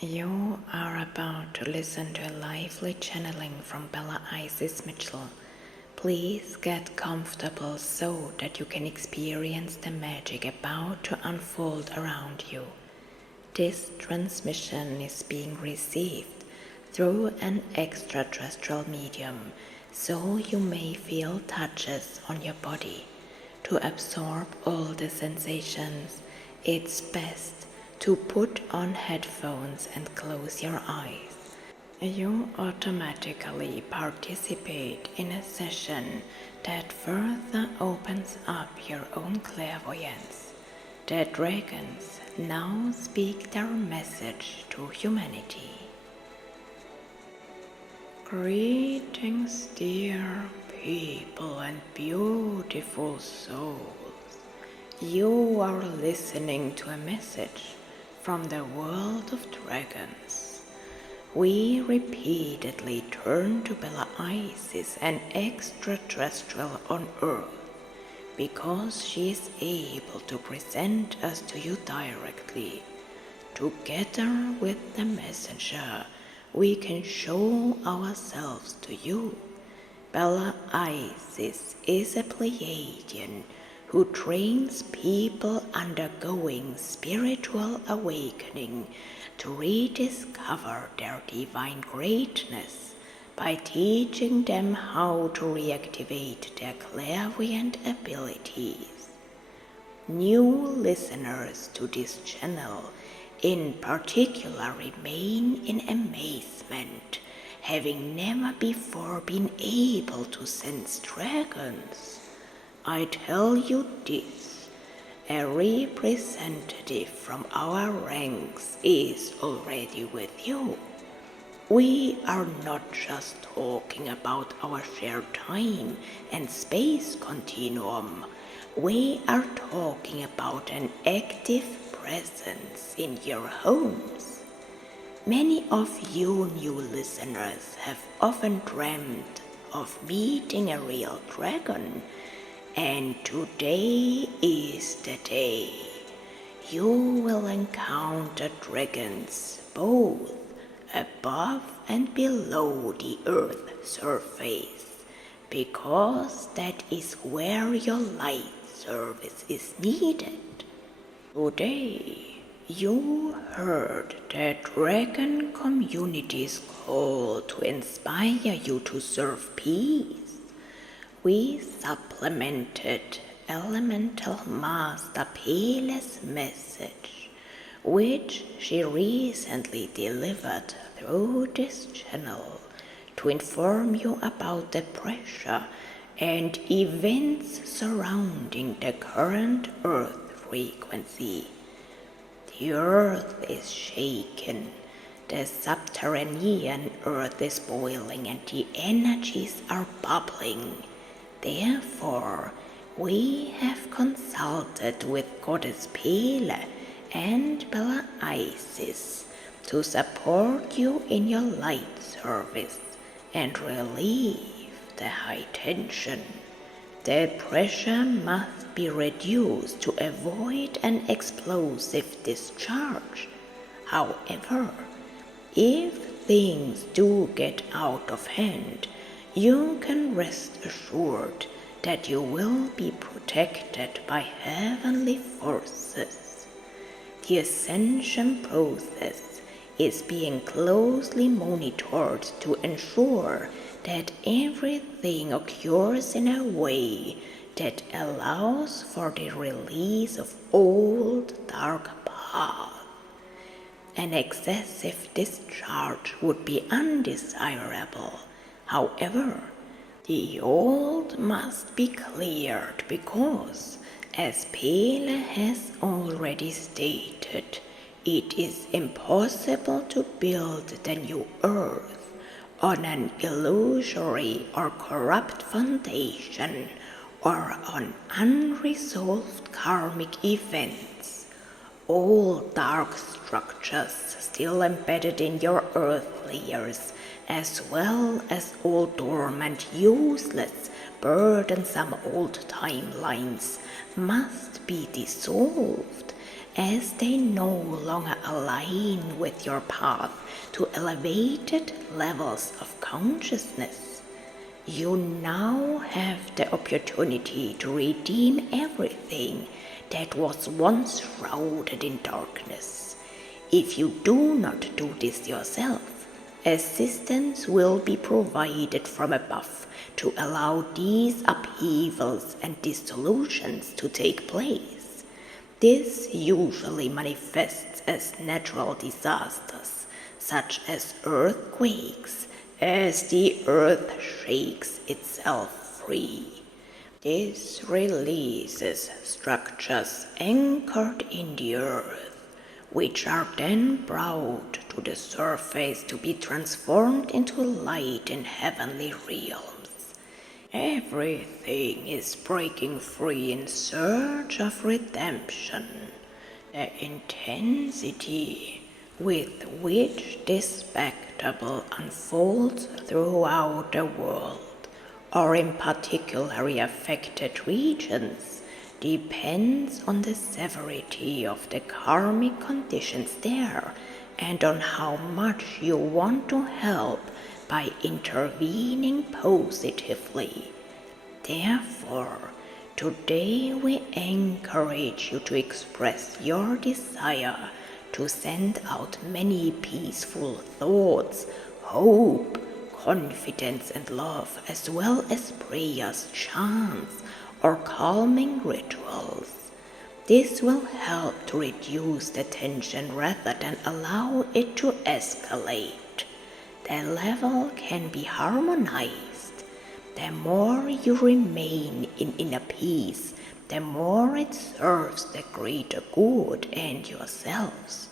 You are about to listen to a lively channeling from Bella Isis Mitchell. Please get comfortable so that you can experience the magic about to unfold around you. This transmission is being received through an extraterrestrial medium, so you may feel touches on your body. To absorb all the sensations, it's best to put on headphones and close your eyes. You automatically participate in a session that further opens up your own clairvoyance. The dragons now speak their message to humanity. Greetings, dear people and beautiful souls. You are listening to a message from the world of dragons. We repeatedly turn to Bella Isis, an extraterrestrial on Earth, because she is able to present us to you directly. Together with the messenger, we can show ourselves to you. Bella Isis is a Pleiadian who trains people undergoing spiritual awakening to rediscover their divine greatness by teaching them how to reactivate their clairvoyant abilities. New listeners to this channel in particular remain in amazement, having never before been able to sense dragons. I tell you this, a representative from our ranks is already with you. We are not just talking about our shared time and space continuum. We are talking about an active presence in your homes. Many of you new listeners have often dreamt of meeting a real dragon, and today is the day. You will encounter dragons both above and below the Earth's surface, because that is where your light service is needed. Today, you heard the dragon community's call to inspire you to serve peace. We supplemented Elemental Master Pele's message, which she recently delivered through this channel, to inform you about the pressure and events surrounding the current Earth frequency. The Earth is shaken, the subterranean Earth is boiling, and the energies are bubbling. Therefore, we have consulted with Goddess Pele and Bella Isis to support you in your light service and relieve the high tension. The pressure must be reduced to avoid an explosive discharge. However, if things do get out of hand, you can rest assured that you will be protected by heavenly forces. The ascension process is being closely monitored to ensure that everything occurs in a way that allows for the release of old dark paths. An excessive discharge would be undesirable. However, the old must be cleared because, as Pele has already stated, it is impossible to build the new Earth on an illusory or corrupt foundation or on unresolved karmic events. All dark structures still embedded in your Earth layers, as well as all dormant, useless, burdensome old timelines, must be dissolved as they no longer align with your path to elevated levels of consciousness. You now have the opportunity to redeem everything that was once shrouded in darkness. If you do not do this yourself, assistance will be provided from above to allow these upheavals and dissolutions to take place. This usually manifests as natural disasters, such as earthquakes, as the earth shakes itself free. This releases structures anchored in the earth, which are then brought to the surface to be transformed into light in heavenly realms. Everything is breaking free in search of redemption. The intensity with which this spectacle unfolds throughout the world, or in particularly affected regions, depends on the severity of the karmic conditions there and on how much you want to help by intervening positively. Therefore, today we encourage you to express your desire to send out many peaceful thoughts, hope, confidence and love, as well as prayers, chants, or calming rituals. This will help to reduce the tension rather than allow it to escalate. The level can be harmonized. The more you remain in inner peace, the more it serves the greater good and yourselves.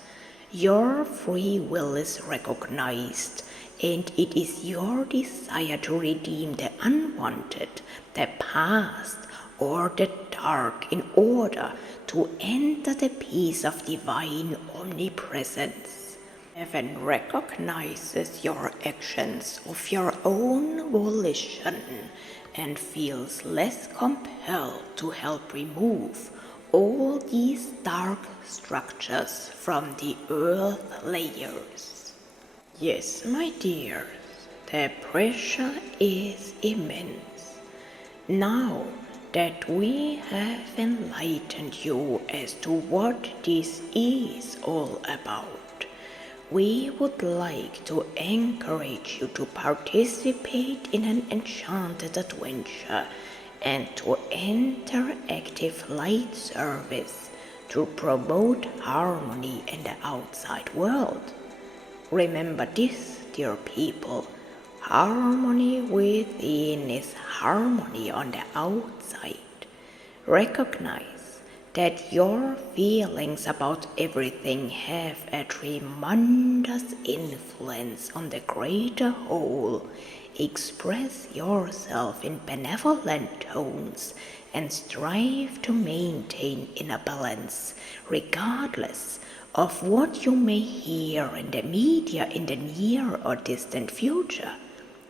Your free will is recognized, and it is your desire to redeem the unwanted, the past, or the dark in order to enter the peace of divine omnipresence. Heaven recognizes your actions of your own volition and feels less compelled to help remove all these dark structures from the earth layers. Yes, my dears, the pressure is immense. Now that we have enlightened you as to what this is all about, we would like to encourage you to participate in an enchanted adventure and to enter active light service to promote harmony in the outside world. Remember this, dear people, harmony within is harmony on the outside. Recognize that your feelings about everything have a tremendous influence on the greater whole. Express yourself in benevolent tones and strive to maintain inner balance, regardless of what you may hear in the media in the near or distant future.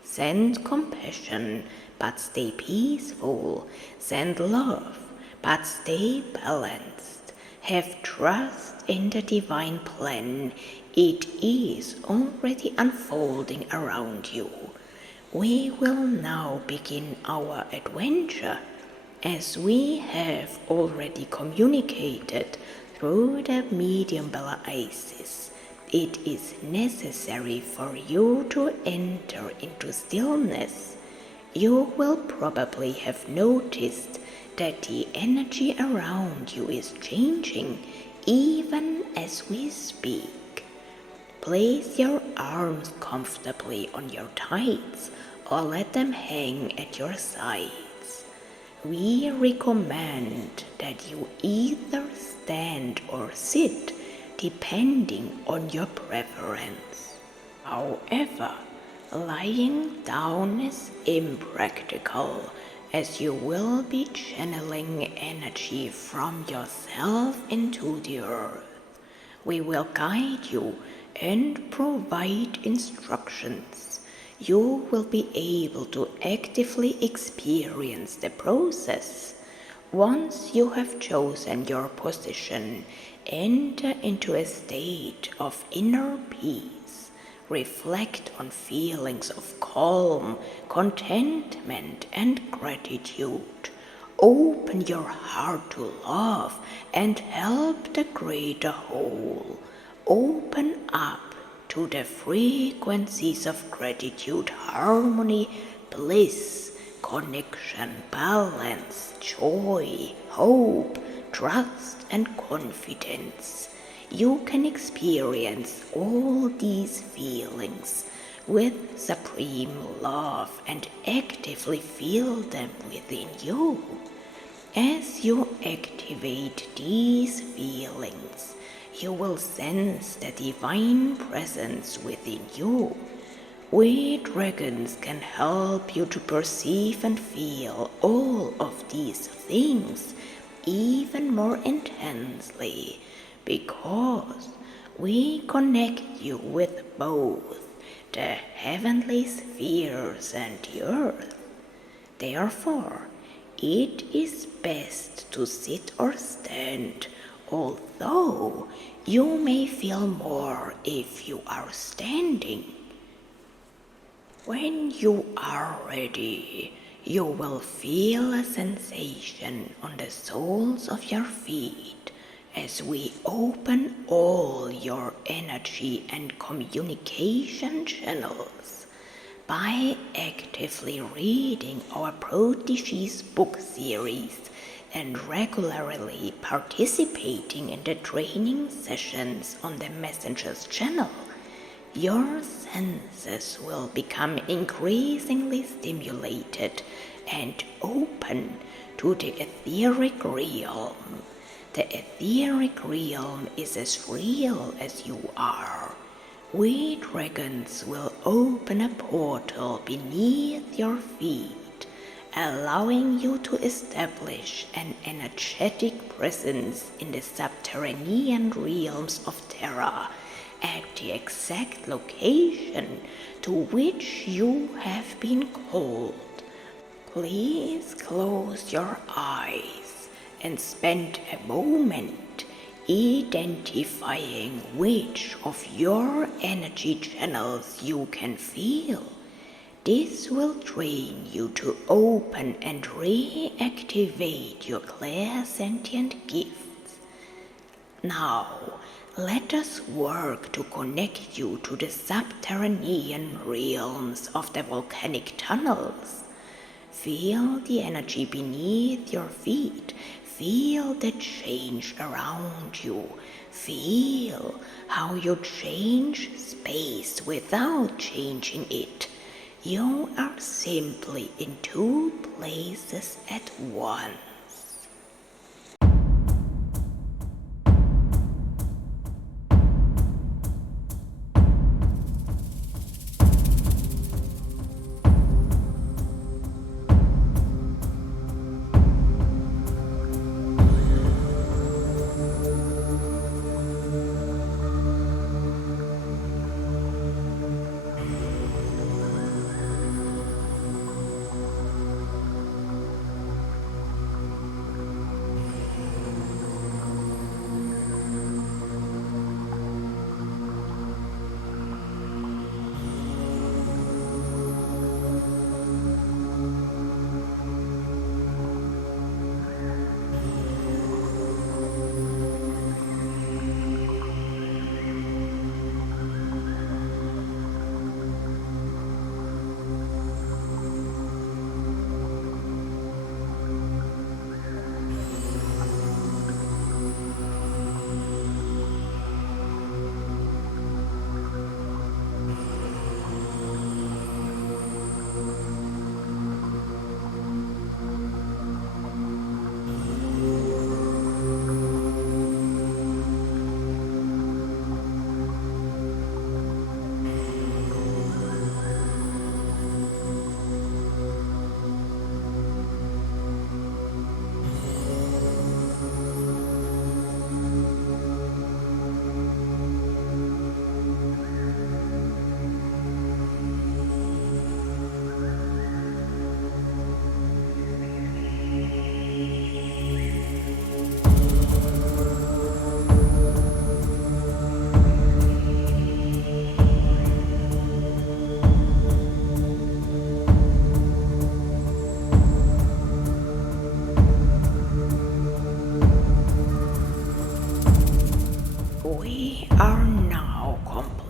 Send compassion, but stay peaceful. Send love, but stay balanced. Have trust in the divine plan. It is already unfolding around you. We will now begin our adventure. As we have already communicated through the medium Bella Isis, it is necessary for you to enter into stillness. You will probably have noticed that the energy around you is changing even as we speak. Place your arms comfortably on your thighs or let them hang at your sides. We recommend that you either stand or sit depending on your preference. However, lying down is impractical, as you will be channeling energy from yourself into the earth. We will guide you and provide instructions. You will be able to actively experience the process. Once you have chosen your position Enter into a state of inner peace. Reflect on feelings of calm, contentment, and gratitude. Open your heart to love and help the greater whole. Open up to the frequencies of gratitude, harmony, bliss, connection, balance, joy, hope, trust, and confidence. You can experience all these feelings with supreme love and actively feel them within you. As you activate these feelings, you will sense the divine presence within you. We dragons can help you to perceive and feel all of these things even more intensely, because we connect you with both the heavenly spheres and the earth. Therefore, it is best to sit or stand, although you may feel more if you are standing. When you are ready, you will feel a sensation on the soles of your feet as we open all your energy and communication channels. By actively reading our Protege's book series and regularly participating in the training sessions on the Messengers channel, your senses will become increasingly stimulated and open to the etheric realm. The etheric realm is as real as you are. We dragons will open a portal beneath your feet, allowing you to establish an energetic presence in the subterranean realms of Terra at the exact location to which you have been called. Please close your eyes and spend a moment identifying which of your energy channels you can feel. This will train you to open and reactivate your clairsentient gifts. Now, let us work to connect you to the subterranean realms of the volcanic tunnels. Feel the energy beneath your feet. Feel the change around you. Feel how you change space without changing it. You are simply in two places at once.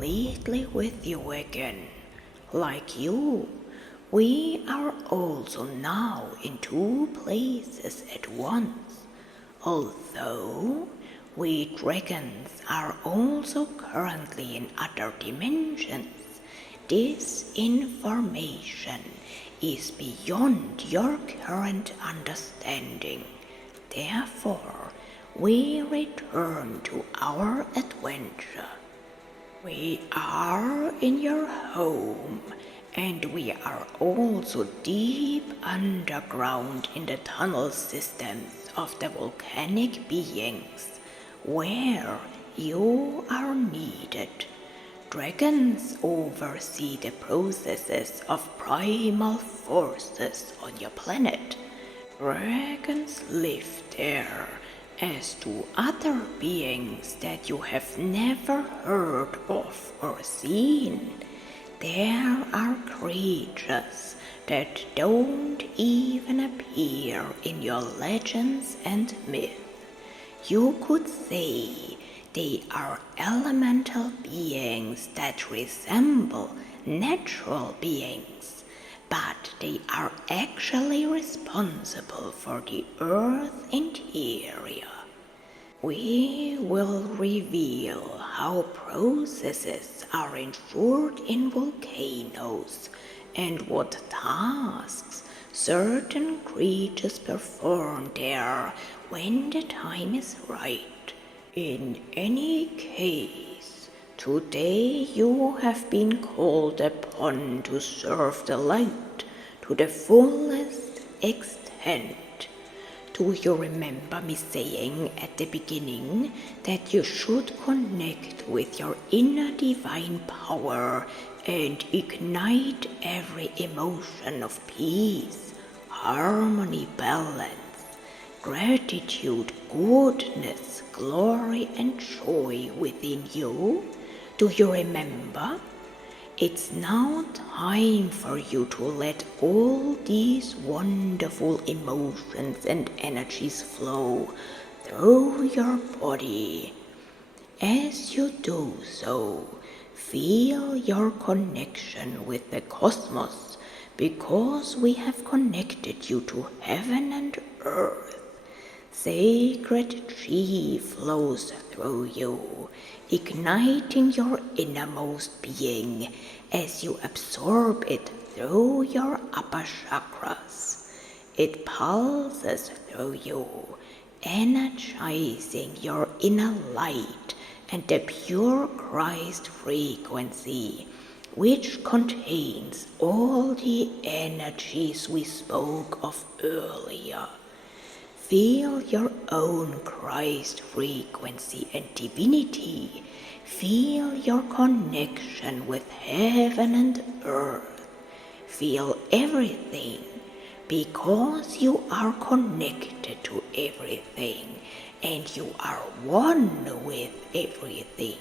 completely with you again. Like you, we are also now in two places at once. Although we dragons are also currently in other dimensions, this information is beyond your current understanding. Therefore, we return to our adventure. We are in your home, and we are also deep underground in the tunnel systems of the volcanic beings, where you are needed. Dragons oversee the processes of primal forces on your planet. Dragons live there, as do other beings that you have never heard of or seen. There are creatures that don't even appear in your legends and myths. You could say they are elemental beings that resemble natural beings, but they are actually responsible for the Earth interior. We will reveal how processes are ensured in volcanoes and what tasks certain creatures perform there when the time is right. In any case, today you have been called upon to serve the light to the fullest extent. Do you remember me saying at the beginning that you should connect with your inner divine power and ignite every emotion of peace, harmony, balance, gratitude, goodness, glory, and joy within you? Do you remember? It's now time for you to let all these wonderful emotions and energies flow through your body. As you do so, feel your connection with the cosmos, because we have connected you to heaven and earth. Sacred chi flows through you, igniting your innermost being as you absorb it through your upper chakras. It pulses through you, energizing your inner light and the pure Christ frequency, which contains all the energies we spoke of earlier. Feel your own Christ frequency and divinity. Feel your connection with heaven and earth. Feel everything, because you are connected to everything and you are one with everything.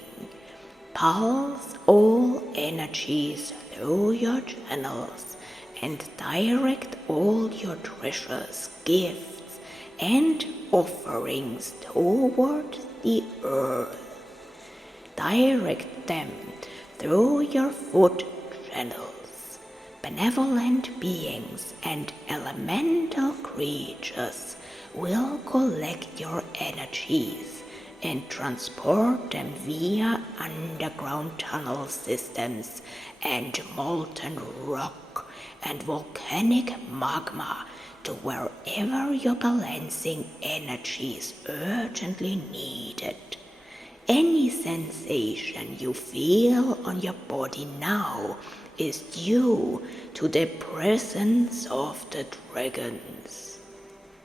Pulse all energies through your channels and direct all your treasures, gifts, and offerings toward the earth. Direct them through your foot channels. Benevolent beings and elemental creatures will collect your energies and transport them via underground tunnel systems and molten rock and volcanic magma to wherever your balancing energy is urgently needed. Any sensation you feel on your body now is due to the presence of the dragons.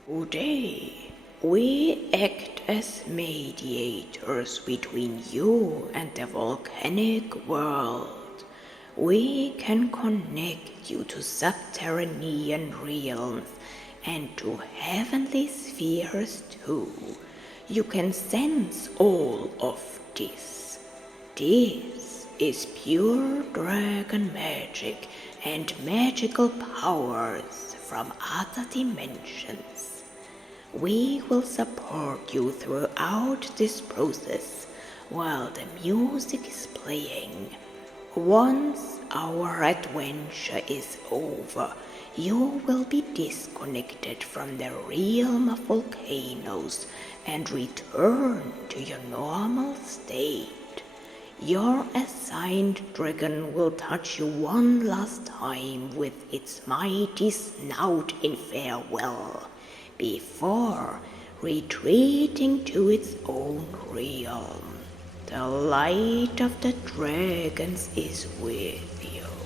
Today, we act as mediators between you and the volcanic world. We can connect you to subterranean realms and to heavenly spheres too. You can sense all of this. This is pure dragon magic and magical powers from other dimensions. We will support you throughout this process while the music is playing. Once our adventure is over, you will be disconnected from the realm of volcanoes and return to your normal state. Your assigned dragon will touch you one last time with its mighty snout in farewell, before retreating to its own realm. The light of the dragons is with you.